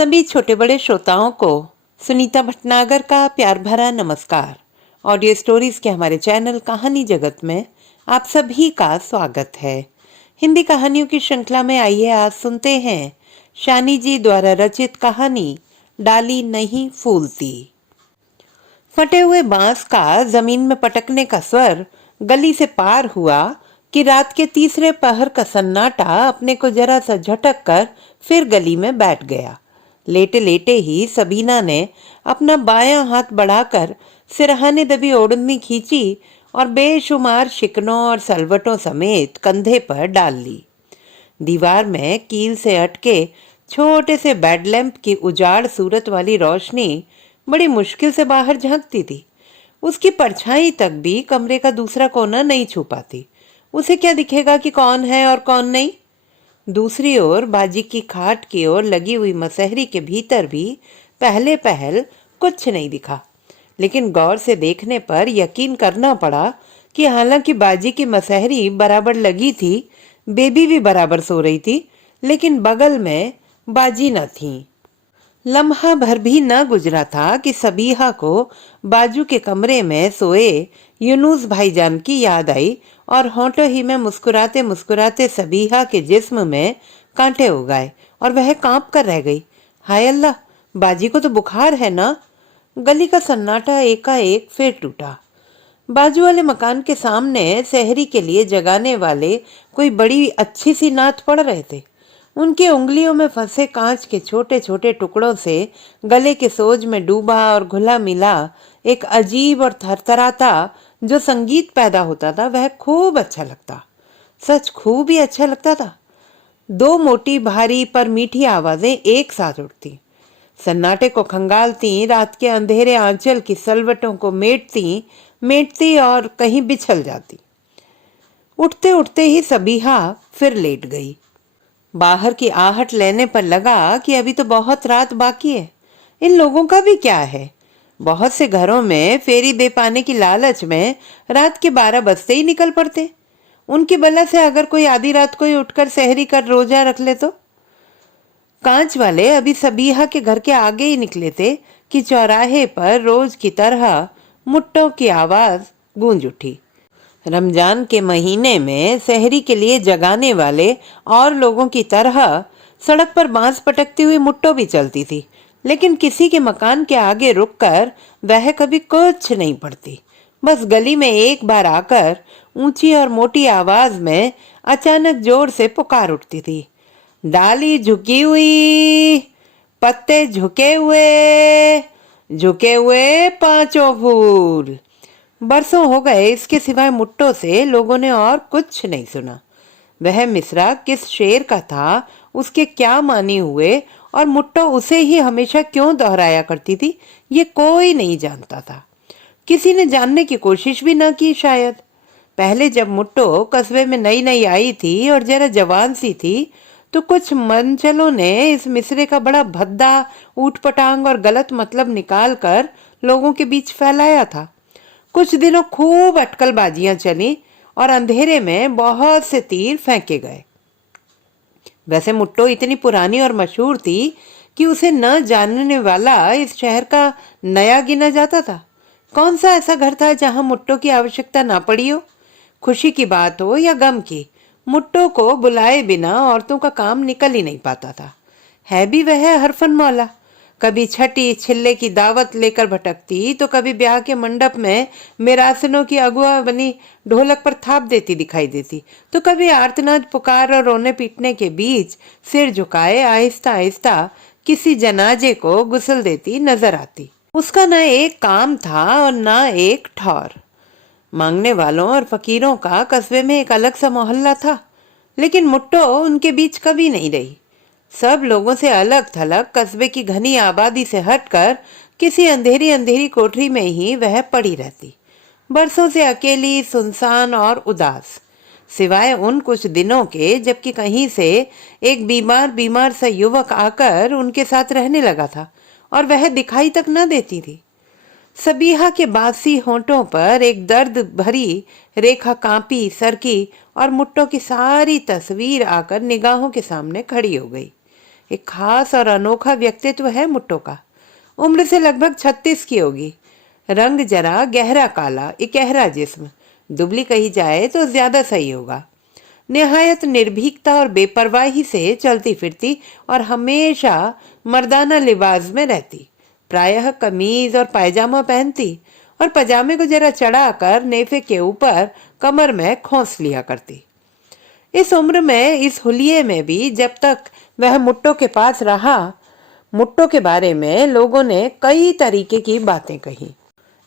सभी छोटे बड़े श्रोताओं को सुनीता भटनागर का प्यार भरा नमस्कार। ऑडियो स्टोरीज के हमारे चैनल कहानी जगत में आप सभी का स्वागत है। हिंदी कहानियों की श्रृंखला में आइए आज सुनते हैं शानी जी द्वारा रचित कहानी डाली नहीं फूलती। फटे हुए बांस का जमीन में पटकने का स्वर गली से पार हुआ कि रात के तीसरे पहर का सन्नाटा अपने को जरा सा झटक कर फिर गली में बैठ गया। लेटे लेटे ही सबीना ने अपना बायां हाथ बढ़ाकर सिरहाने दबी ओढ़नी खींची और बेशुमार शिकनों और सलवटों समेत कंधे पर डाल ली। दीवार में कील से अटके छोटे से बेड लैंप की उजाड़ सूरत वाली रोशनी बड़ी मुश्किल से बाहर झांकती थी। उसकी परछाई तक भी कमरे का दूसरा कोना नहीं छू पाती। उसे क्या दिखेगा कि कौन है और कौन नहीं। दूसरी ओर बाजी की खाट की ओर लगी हुई मसहरी के भीतर भी पहले पहल कुछ नहीं दिखा, लेकिन गौर से देखने पर यकीन करना पड़ा कि हालांकि बाजी की मसहरी बराबर लगी थी, बेबी भी बराबर सो रही थी, लेकिन बगल में बाजी न थी। लम्हा भर भी न गुजरा था कि सबीहा को बाजू के कमरे में सोए यूनुस भाईजान की याद आई और होंठों ही में मुस्कुराते मुस्कुराते सबीहा के जिस्म में कांटे उगाए और वह कांप कर रह गई। हाय अल्लाह, बाजी को तो बुखार है ना। गली का सन्नाटा एकाएक फिर टूटा। बाजू वाले मकान के सामने सहरी के लिए जगाने वाले कोई बड़ी अच्छी सी नात पड़ रहे थे। उनकी उंगलियों में फंसे कांच के छोटे छोटे टुकड़ों से गले के सोज में डूबा और घुला मिला एक अजीब और थरथराता जो संगीत पैदा होता था, वह खूब अच्छा लगता। सच खूब ही अच्छा लगता था। दो मोटी भारी पर मीठी आवाजें एक साथ उठती, सन्नाटे को खंगालती, रात के अंधेरे आंचल की सलवटों को मेटती और कहीं बिछल जाती। उठते उठते ही सबीहा फिर लेट गई। बाहर की आहट लेने पर लगा कि अभी तो बहुत रात बाकी है। इन लोगों का भी क्या है, बहुत से घरों में फेरी दे पाने की लालच में रात के 12 बजते ही निकल पड़ते। उनकी बला से अगर कोई आधी रात को ही उठकर सहरी कर रोजा रख ले तो। कांच वाले अभी सबीहा के घर के आगे ही निकले थे कि चौराहे पर रोज की तरह मुट्टों की आवाज गूंज उठी। रमजान के महीने में सहरी के लिए जगाने वाले और लोगों की तरह सड़क पर बांस पटकती हुई मुट्टो भी चलती थी, लेकिन किसी के मकान के आगे रुककर वह कभी कुछ नहीं पड़ती। बस गली में एक बार आकर ऊंची और मोटी आवाज में अचानक जोर से पुकार उठती थी, डाली झुकी हुई, पत्ते झुके हुए पांचों फूल। बरसों हो गए इसके सिवाय मुट्टो से लोगों ने और कुछ नहीं सुना। वह मिसरा किस शेर का था, उसके क्या मानी हुए और मुट्टो उसे ही हमेशा क्यों दोहराया करती थी, ये कोई नहीं जानता था। किसी ने जानने की कोशिश भी न की शायद। पहले जब मुट्टो कस्बे में नई नई आई थी और जरा जवान सी थी, तो कुछ मनचलों ने इस मिसरे का बड़ा भद्दा, ऊटपटांग और गलत मतलब निकाल कर लोगों के बीच फैलाया था। कुछ दिनों खूब अटकलबाजियां चली और अंधेरे में बहुत से तीर फेंके गए। वैसे मुट्टो इतनी पुरानी और मशहूर थी कि उसे न जानने वाला इस शहर का नया गिना जाता था। कौन सा ऐसा घर था जहां मुट्टो की आवश्यकता ना पड़ी हो। खुशी की बात हो या गम की, मुट्टो को बुलाए बिना औरतों का काम निकल ही नहीं पाता था। है भी वह हरफन मौला। कभी छठी छिल्ले की दावत लेकर भटकती, तो कभी ब्याह के मंडप में मिरासनों की अगुआ बनी ढोलक पर थाप देती दिखाई देती, तो कभी आर्तनाद पुकार और रोने पीटने के बीच सिर झुकाए आहिस्ता आहिस्ता किसी जनाजे को गुस्ल देती नजर आती। उसका न एक काम था और न एक ठौर। मांगने वालों और फकीरों का कस्बे में एक अलग सा मोहल्ला था, लेकिन मुट्टो उनके बीच कभी नहीं रही। सब लोगों से अलग थलग कस्बे की घनी आबादी से हटकर किसी अंधेरी अंधेरी कोठरी में ही वह पड़ी रहती, बरसों से अकेली, सुनसान और उदास, सिवाय उन कुछ दिनों के जबकि कहीं से एक बीमार सा युवक आकर उनके साथ रहने लगा था और वह दिखाई तक न देती थी। सबीहा के बासी होंठों पर एक दर्द भरी रेखा कांपी, सरकी और मुट्टो की सारी तस्वीर आकर निगाहों के सामने खड़ी हो गई। एक खास और अनोखा व्यक्तित्व है मुट्टो का। उम्र से लगभग 36 की होगी। रंग जरा गहरा काला, इकहरा जिस्म, दुबली कही जाए तो ज्यादा सही होगा। निहायत निर्भीकता और बेपरवाही से चलती फिरती और हमेशा मर्दाना लिबास में रहती। प्रायः कमीज और पायजामा पहनती और पजामे को जरा चढ़ाकर नेफे के ऊपर कमर में खोस लिया करती। इस उम्र में, इस हुलिये में भी जब तक वह मुट्टो के पास रहा, मुट्टो के बारे में लोगों ने कई तरीके की बातें कही।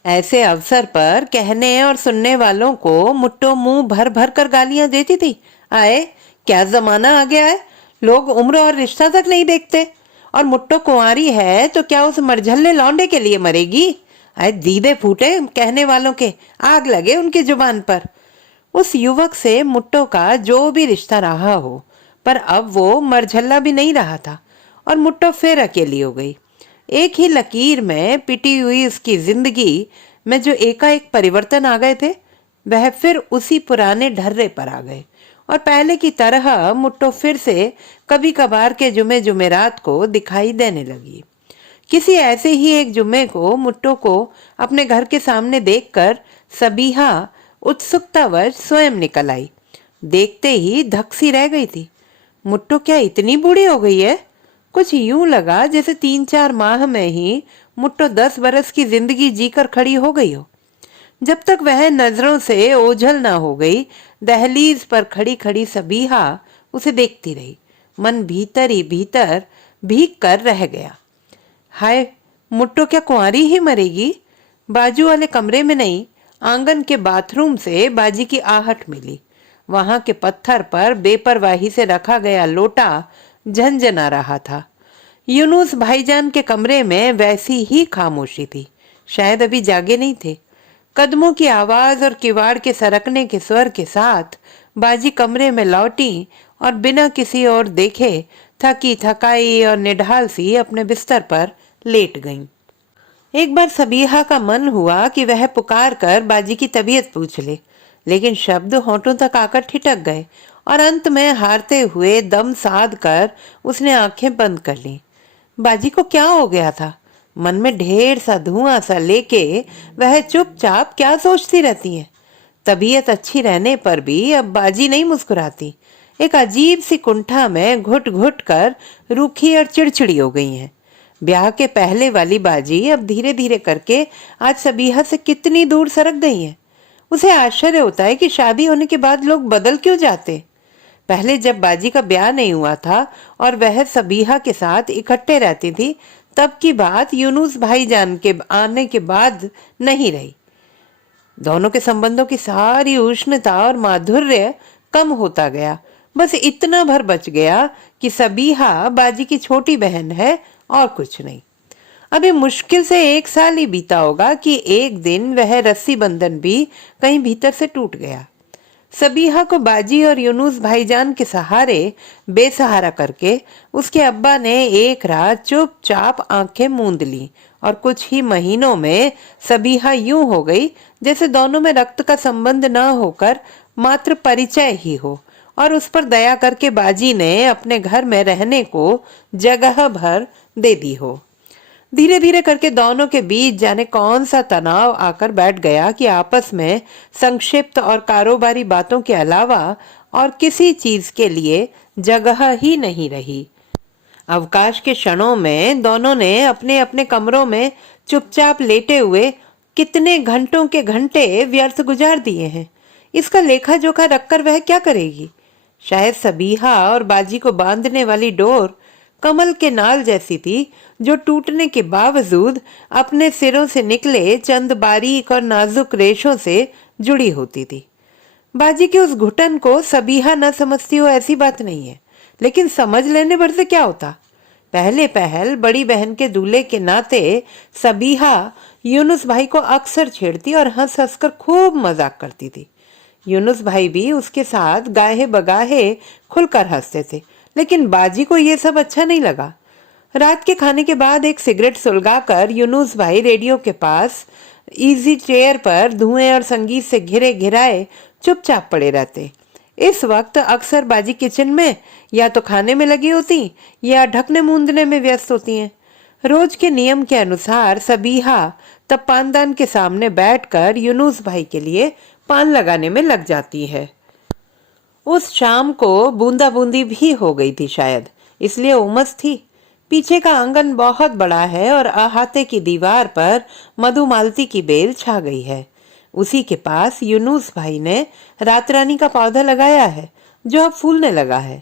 ऐसे अवसर पर कहने और सुनने वालों को मुट्टो मुंह भर भर कर गालियां देती थी। आए, क्या जमाना आ गया है, लोग उम्र और रिश्ता तक नहीं देखते, और मुट्टो कुंवारी है तो क्या उस मरझल्ले लौंडे के लिए मरेगी। आए दीदे फूटे कहने वालों के, आग लगे उनकी जुबान पर। उस युवक से मुट्टो का जो भी रिश्ता रहा हो, पर अब वो मरझल्ला भी नहीं रहा था और मुट्टो फिर अकेली हो गई। एक ही लकीर में पिटी हुई उसकी जिंदगी में जो एकाएक परिवर्तन आ गए थे, वह फिर उसी पुराने ढर्रे पर आ गए और पहले की तरह मुट्टो फिर से कभी कभार के जुमेरात को दिखाई देने लगी। किसी ऐसे ही एक जुम्मे को मुट्टो को अपने घर के सामने देखकर सबीहा उत्सुकतावश स्वयं निकल आई। देखते ही धक सी रह गई थी। मुट्टो क्या इतनी बूढ़ी हो गई है? कुछ यूं लगा जैसे 3-4 माह में ही मुट्टो 10 बरस की जिंदगी जीकर खड़ी हो गई हो। जब तक वह नजरों से ओझल ना हो गई, दहलीज पर खड़ी खड़ी सबीहा उसे देखती रही। मन भीतर ही भीतर भीग कर रह गया। हाय, मुट्टो क्या कुंवारी ही मरेगी? बाजू वाले कमरे में नहीं, आंगन के बाथरूम से बाजी की आहट मिली। वहां के पत्थर पर बेपरवाही से रखा गया लोटा झनझना रहा था। यूनुस भाईजान के कमरे में वैसी ही खामोशी थी, शायद अभी जागे नहीं थे। कदमों की आवाज और किवाड़ के सरकने के स्वर के साथ बाजी कमरे में लौटी और बिना किसी और देखे थकी थकाई और निढाल सी अपने बिस्तर पर लेट गईं। एक बार सबीहा का मन हुआ कि वह पुकार कर बाजी की तबीयत पूछ ले, लेकिन शब्द होठों तक आकर ठिठक गए और अंत में हारते हुए दम साध कर उसने आंखें बंद कर ली। बाजी को क्या हो गया था? मन में ढेर सा धुआं सा लेके वह चुपचाप क्या सोचती रहती है? तबीयत अच्छी रहने पर भी अब बाजी नहीं मुस्कुराती। एक अजीब सी कुंठा में घुट घुट कर रूखी और चिड़चिड़ी हो गई हैं। ब्याह के पहले वाली बाजी अब धीरे धीरे करके आज सबीहा से कितनी दूर सरक गई है। उसे आश्चर्य होता है कि शादी होने के बाद लोग बदल क्यों जाते। पहले जब बाजी का ब्याह नहीं हुआ था और वह सबीहा के साथ इकट्ठे रहती थी, तब की बात यूनुस भाईजान के आने के बाद नहीं रही। दोनों के संबंधों की सारी उष्णता और माधुर्य कम होता गया। बस इतना भर बच गया कि सबीहा बाजी की छोटी बहन है और कुछ नहीं। अभी मुश्किल से 1 साल ही बीता होगा कि एक दिन वह रस्सी बंधन भी कहीं भीतर से टूट गया। सबीहा को बाजी और यूनुस भाईजान के सहारे बेसहारा करके उसके अब्बा ने एक रात चुपचाप आंखें मूंद ली और कुछ ही महीनों में सबीहा यूं हो गई जैसे दोनों में रक्त का संबंध न होकर मात्र परिचय ही हो, और उस पर दया करके बाजी ने अपने घर में रहने को जगह भर दे दी हो। धीरे धीरे करके दोनों के बीच जाने कौन सा तनाव आकर बैठ गया कि आपस में संक्षिप्त और कारोबारी बातों के अलावा और किसी चीज के लिए जगह ही नहीं रही। अवकाश के क्षणों में दोनों ने अपने अपने कमरों में चुपचाप लेटे हुए कितने घंटों के घंटे व्यर्थ गुजार दिए हैं। इसका लेखा जोखा रखकर वह क्या करेगी? शायद सबीहा और बाजी को बांधने वाली डोर कमल के नाल जैसी थी, जो टूटने के बावजूद अपने सिरों से निकले चंद बारीक और नाजुक रेशों से जुड़ी होती थी। बाजी के उस घुटन को सबीहा न समझती हो ऐसी बात नहीं है, लेकिन समझ लेने भर से क्या होता। पहले पहल बड़ी बहन के दूल्हे के नाते सबीहा यूनुस भाई को अक्सर छेड़ती और हंस हंस कर खूब मजाक करती थी। यूनुस भाई भी उसके साथ गाहे बगाहे खुलकर हंसते थे, लेकिन बाजी को यह सब अच्छा नहीं लगा। रात के खाने के बाद एक सिगरेट सुलगाकर यूनुस भाई रेडियो के पास इजी चेयर पर धुएं और संगीत से घिरे घिराए चुपचाप पड़े रहते। इस वक्त अक्सर बाजी किचन में या तो खाने में लगी होती या ढकने मूंदने में व्यस्त होती हैं। रोज के नियम के अनुसार सबीहा तब पानदान के सामने बैठकर यूनुस भाई के लिए पान लगाने में लग जाती है। उस शाम को बूंदा बूंदी भी हो गई थी शायद, इसलिए उमस थी। पीछे का आंगन बहुत बड़ा है और अहाते की दीवार पर मधुमालती की बेल छा गई है। उसी के पास यूनुस भाई ने रात रानी का पौधा लगाया है जो अब फूलने लगा है।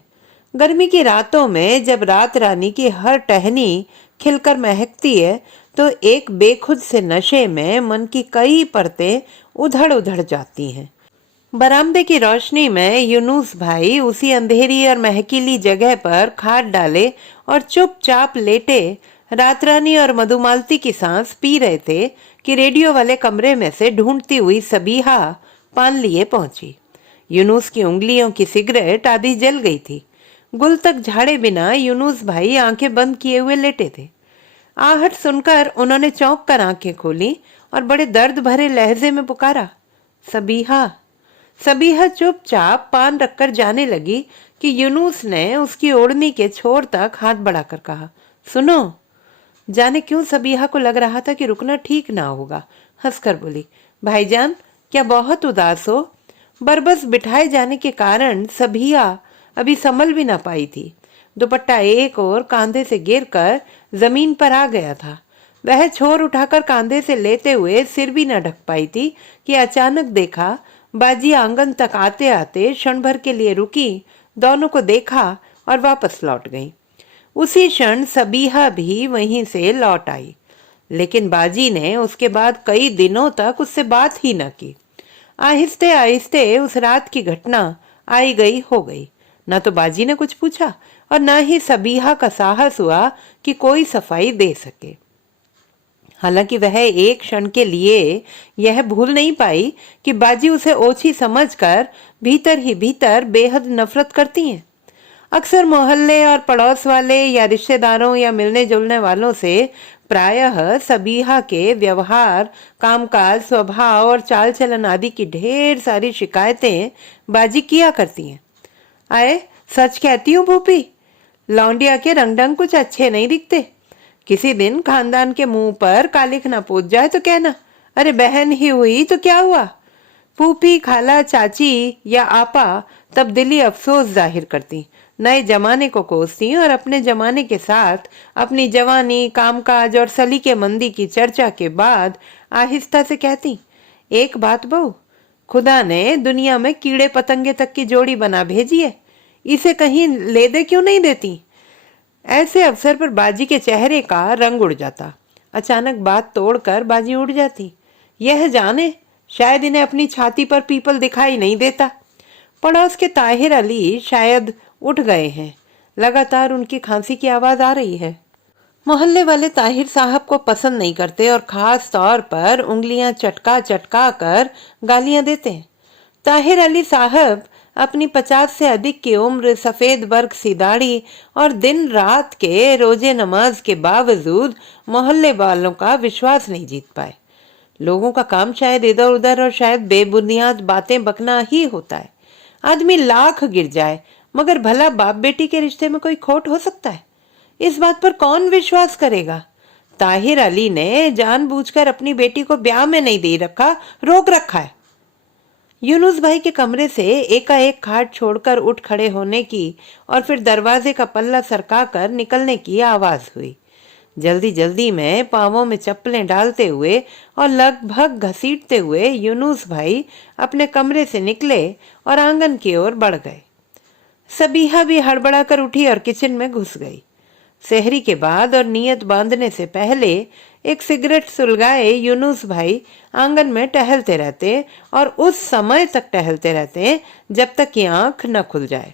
गर्मी की रातों में जब रात रानी की हर टहनी खिलकर महकती है तो एक बेखुद से नशे में मन की कई परतें उधड़ उधड़ जाती हैं। बरामदे की रोशनी में यूनुस भाई उसी अंधेरी और महकीली जगह पर खाट डाले और चुपचाप लेटे रात रानी और मधुमालती की सांस पी रहे थे कि रेडियो वाले कमरे में से ढूंढती हुई सबीहा पान लिए पहुंची। यूनुस की उंगलियों की सिगरेट आधी जल गई थी। गुल तक झाड़े बिना यूनुस भाई आंखें बंद किए हुए लेटे थे। आहट सुनकर उन्होंने चौंक कर आंखें खोली और बड़े दर्द भरे लहजे में पुकारा, सबीहा। सबीहा चुपचाप पान रखकर जाने लगी कि यूनुस ने उसकी ओढ़नी के छोर तक हाथ बढ़ाकर कहा, सुनो। जाने क्यों सबीहा को लग रहा था कि रुकना ठीक ना होगा। हंसकर बोली, भाईजान क्या बहुत उदास हो? बरबस बिठाए जाने के कारण सबीहा अभी संभल भी ना पाई थी। दुपट्टा एक और कांधे से गिरकर जमीन पर आ गया था। वह छोर उठाकर कांधे से लेते हुए सिर भी न ढक पाई थी कि अचानक देखा बाजी आंगन तक आते आते क्षण भर के लिए रुकी, दोनों को देखा और वापस लौट गई। उसी क्षण सबीहा भी वहीं से लौट आई, लेकिन बाजी ने उसके बाद कई दिनों तक उससे बात ही न की। आहिस्ते आहिस्ते उस रात की घटना आई गई हो गई। न तो बाजी ने कुछ पूछा और न ही सबीहा का साहस हुआ कि कोई सफाई दे सके। हालांकि वह एक क्षण के लिए यह भूल नहीं पाई कि बाजी उसे ओछी समझकर भीतर ही भीतर बेहद नफरत करती हैं। अक्सर मोहल्ले और पड़ोस वाले या रिश्तेदारों या मिलने जुलने वालों से प्रायः सबीहा के व्यवहार, कामकाज, स्वभाव और चाल चलन आदि की ढेर सारी शिकायतें बाजी किया करती हैं। आए, सच कहती हूँ भूपी, लौंडिया के रंग ढंग कुछ अच्छे नहीं दिखते। किसी दिन खानदान के मुंह पर कालिख ना पूछ जाए तो कहना, अरे बहन ही हुई तो क्या हुआ। फूफी, खाला, चाची या आपा तब दिली अफसोस जाहिर करती, नए जमाने को कोसती और अपने जमाने के साथ अपनी जवानी, कामकाज और सलीके मंदी की चर्चा के बाद आहिस्ता से कहती, एक बात बहू, खुदा ने दुनिया में कीड़े पतंगे तक की जोड़ी बना भेजी है, इसे कहीं ले दे क्यों नहीं देती। ऐसे अवसर पर बाजी के चेहरे का रंग उड़ जाता। अचानक बात तोड़कर बाजी उड़ जाती, यह जाने शायद इन्हें अपनी छाती पर पीपल दिखाई नहीं देता। पड़ोस के ताहिर अली शायद उठ गए हैं, लगातार उनकी खांसी की आवाज आ रही है। मोहल्ले वाले ताहिर साहब को पसंद नहीं करते और खास तौर पर उंगलियां चटका चटका कर गालियां देते हैं। ताहिर अली साहब अपनी 50 से अधिक की उम्र, सफेद वर्ग सी दाढ़ी और दिन रात के रोजे नमाज के बावजूद मोहल्ले वालों का विश्वास नहीं जीत पाए। लोगों का काम शायद इधर उधर और शायद बेबुनियाद बातें बकना ही होता है। आदमी लाख गिर जाए मगर भला बाप बेटी के रिश्ते में कोई खोट हो सकता है? इस बात पर कौन विश्वास करेगा? ताहिर अली ने जानबूझकर अपनी बेटी को ब्याह में नहीं दे रखा, रोक रखा है। यूनुस भाई के कमरे से एकाएक खाट छोड़कर उठ खड़े होने की और फिर दरवाजे का पल्ला सरकाकर निकलने की आवाज हुई। जल्दी जल्दी में पांवों में चप्पलें डालते हुए और लगभग घसीटते हुए यूनुस भाई अपने कमरे से निकले और आंगन की ओर बढ़ गए। सबीहा भी हड़बड़ा कर उठी और किचन में घुस गई। सेहरी के बाद और नियत बांधने से पहले एक सिगरेट सुलगाए यूनुस भाई आंगन में टहलते रहते और उस समय तक टहलते रहते जब तक कि आंख न खुल जाए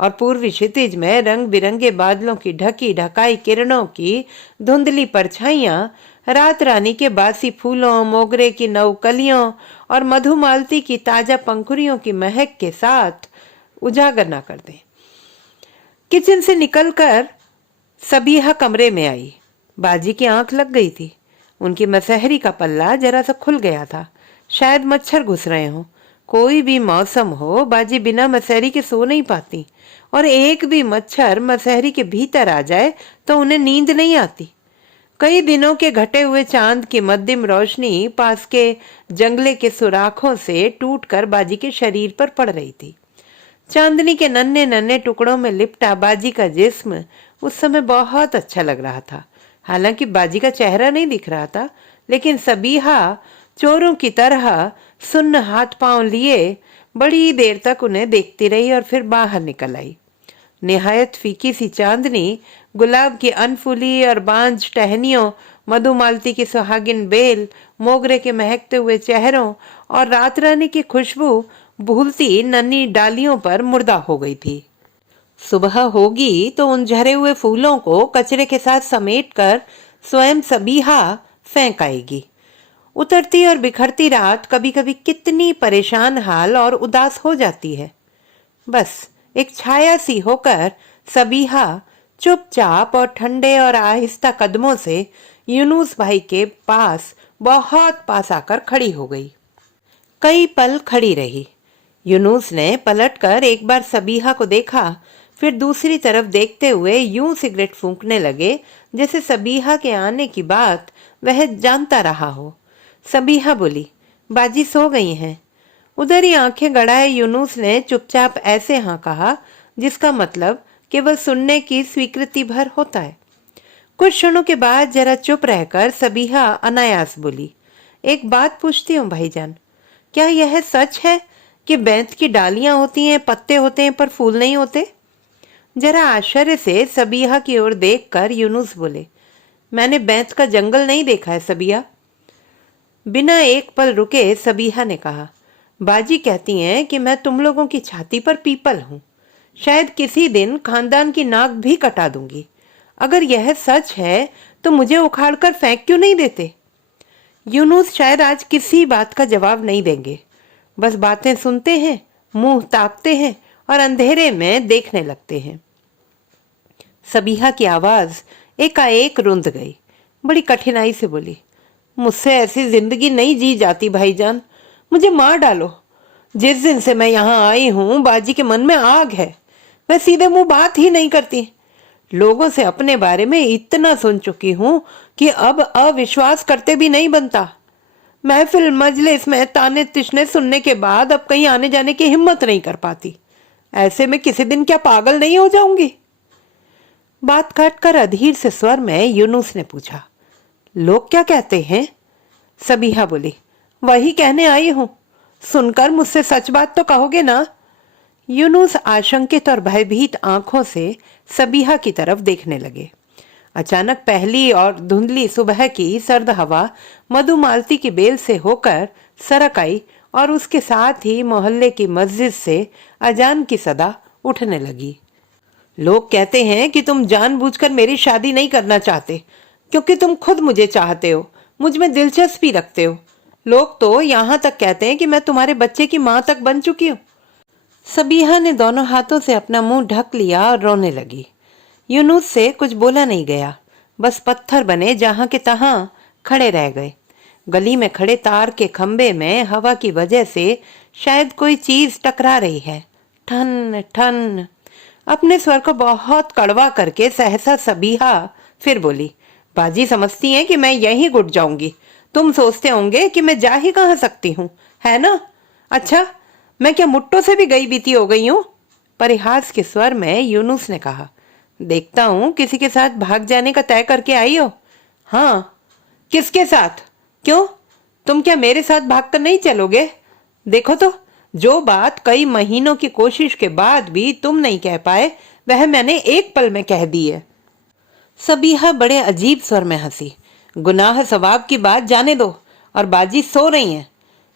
और पूर्वी क्षितिज में रंग बिरंगे बादलों की ढकी ढकाई किरणों की धुंधली परछाइयां रात रानी के बासी फूलों, मोगरे की नवकलियों और मधुमालती की ताजा पंखुड़ियों की महक के साथ उजागर न कर दें। किचन से निकलकर सबीहा कमरे में आई। बाजी की आंख लग गई थी। उनकी मसहरी का पल्ला जरा सा खुल गया था, शायद मच्छर घुस रहे हों। कोई भी मौसम हो, बाजी बिना मसहरी के सो नहीं पाती, और एक भी मच्छर मसहरी के भीतर आ जाए तो उन्हें नींद नहीं आती। कई दिनों के घटे हुए चांद की मध्यम रोशनी पास के जंगले के सुराखों से टूटकर बाजी के शरीर पर पड़ रही थी। चांदनी के नन्हे नन्हे टुकड़ों में लिपटा बाजी का जिस्म उस समय बहुत अच्छा लग रहा था। हालांकि बाजी का चेहरा नहीं दिख रहा था, लेकिन सबीहा चोरों की तरह सुन्न हाथ पांव लिए बड़ी देर तक उन्हें देखती रही और फिर बाहर निकल आई। निहायत फीकी सी चांदनी गुलाब की अनफुली और बांझ टहनियों, मधुमालती की सुहागिन बेल, मोगरे के महकते हुए चेहरों और रात रानी की खुशबू भूलती नन्ही डालियों पर मुर्दा हो गई थी। सुबह होगी तो उन झरे हुए फूलों को कचरे के साथ समेटकर स्वयं सबीहा फेंक आएगी। उतरती और बिखरती रात कभी कभी कितनी परेशान हाल और उदास हो जाती है। बस एक छाया सी होकर सबीहा चुपचाप और ठंडे और आहिस्ता कदमों से यूनुस भाई के पास, बहुत पास आकर खड़ी हो गई। कई पल खड़ी रही। यूनुस ने पलटकर एक बार सबीहा को देखा, फिर दूसरी तरफ देखते हुए यूं सिगरेट फूंकने लगे जैसे सबीहा के आने की बात वह जानता रहा हो। सबीहा बोली, बाजी सो गई हैं। उधर ही आंखें गड़ाए यूनुस ने चुपचाप ऐसे हाँ कहा जिसका मतलब केवल सुनने की स्वीकृति भर होता है। कुछ क्षणों के बाद जरा चुप रहकर सबीहा अनायास बोली, एक बात पूछती हूँ भाईजान, क्या यह सच है कि बैंत की डालियां होती हैं, पत्ते होते हैं पर फूल नहीं होते? जरा आश्चर्य से सबीहा की ओर देखकर यूनुस बोले, मैंने बैंत का जंगल नहीं देखा है सबीहा। बिना एक पल रुके सबीहा ने कहा, बाजी कहती हैं कि मैं तुम लोगों की छाती पर पीपल हूं। शायद किसी दिन खानदान की नाक भी कटा दूंगी। अगर यह सच है तो मुझे उखाड़कर फेंक क्यों नहीं देते? यूनुस शायद आज किसी बात का जवाब नहीं देंगे, बस बातें सुनते हैं, मुंह ताकते हैं और अंधेरे में देखने लगते हैं। सबीहा की आवाज एकाएक रुंध गई। बड़ी कठिनाई से बोली, मुझसे ऐसी जिंदगी नहीं जी जाती भाईजान, मुझे मार डालो। जिस दिन से मैं यहाँ आई हूँ बाजी के मन में आग है। वह सीधे मुंह बात ही नहीं करती। लोगों से अपने बारे में इतना सुन चुकी हूँ कि अब अविश्वास करते भी नहीं बनता। महफिल मजलिस में ताने तिशने सुनने के बाद अब कहीं आने जाने की हिम्मत नहीं कर पाती। ऐसे में किसी दिन क्या पागल नहीं हो जाऊंगी? बात काटकर अधीर से स्वर में यूनुस ने पूछा, लोग क्या कहते हैं? सबीहा बोली, वही कहने आई हूं। सुनकर मुझसे सच बात तो कहोगे ना? यूनुस आशंकित और भयभीत आंखों से सबीहा की तरफ देखने लगे। अचानक पहली और धुंधली सुबह की सर्द हवा मधुमालती की बेल से होकर सरक आई और उसके साथ ही मोहल्ले की मस्जिद से अजान की सदा उठने लगी। लोग कहते हैं कि तुम जानबूझकर मेरी शादी नहीं करना चाहते क्योंकि तुम खुद मुझे चाहते हो, मुझ में दिलचस्पी रखते हो। लोग तो यहाँ तक कहते हैं कि मैं तुम्हारे बच्चे की माँ तक बन चुकी हूँ। सबीहा ने दोनों हाथों से अपना मुंह ढक लिया और रोने लगी। यूनुस से कुछ बोला नहीं गया, बस पत्थर बने जहां के तहां खड़े रह गए। गली में खड़े तार के खंबे में हवा की वजह से शायद कोई चीज टकरा रही है। ठन ठन। अपने स्वर को बहुत कड़वा करके सहसा सबीहा फिर बोली, बाजी समझती हैं कि मैं यहीं घुट जाऊंगी। तुम सोचते होंगे कि मैं जा ही कहाँ सकती हूँ, है ना? अच्छा, मैं क्या मुट्ठों से भी गई बीती हो गई हूँ? परिहास के स्वर में यूनुस ने कहा, देखता हूँ किसी के साथ भाग जाने का तय करके आई हो। हाँ, किसके साथ? क्यों, तुम क्या मेरे साथ भागकर नहीं चलोगे? देखो तो, जो बात कई महीनों की कोशिश के बाद भी तुम नहीं कह पाए वह मैंने एक पल में कह दी है। सबीहा बड़े अजीब स्वर में हंसी। गुनाह सवाब की बात जाने दो और बाजी सो रही हैं।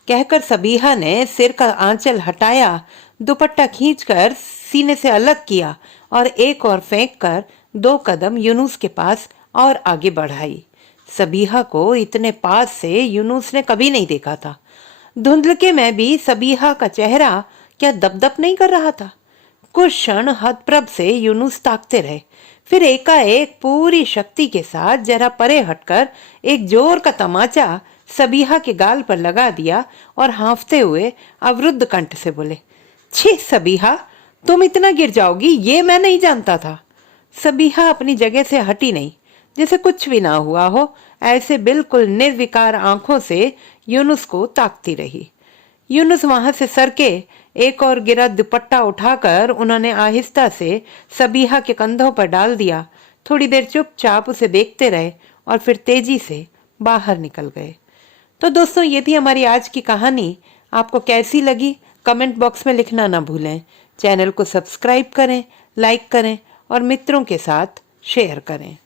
कहकर सबीहा ने सिर का आंचल हटाया, दुपट्टा खींचकर सीने से अलग किया और एक और फेंक कर 2 कदम यूनुस के पास और आगे बढ़ाई। सबीहा को इतने पास से यूनुस ने कभी नहीं देखा था। धुंधलके में भी सबीहा का चेहरा क्या दपदप नहीं कर रहा था। कुछ क्षण हतप्रभ से यूनुस ताकते रहे, फिर एकाएक पूरी शक्ति के साथ जरा परे हटकर एक जोर का तमाचा सबीहा के गाल पर लगा दिया और हाँफते हुए अवरुद्ध कंठ से बोले, छी सबीहा, तुम इतना गिर जाओगी ये मैं नहीं जानता था। सबीहा अपनी जगह से हटी नहीं, जैसे कुछ भी ना हुआ हो, ऐसे बिल्कुल निर्विकार आंखों से यूनुस को ताकती रही। यूनुस वहां से सरके एक और गिरा दुपट्टा उठाकर उन्होंने आहिस्ता से सबीहा के कंधों पर डाल दिया। थोड़ी देर चुपचाप उसे देखते रहे और फिर तेजी से बाहर निकल गए। तो दोस्तों, ये थी हमारी आज की कहानी। आपको कैसी लगी कमेंट बॉक्स में लिखना ना भूलें। चैनल को सब्सक्राइब करें, लाइक करें और मित्रों के साथ शेयर करें।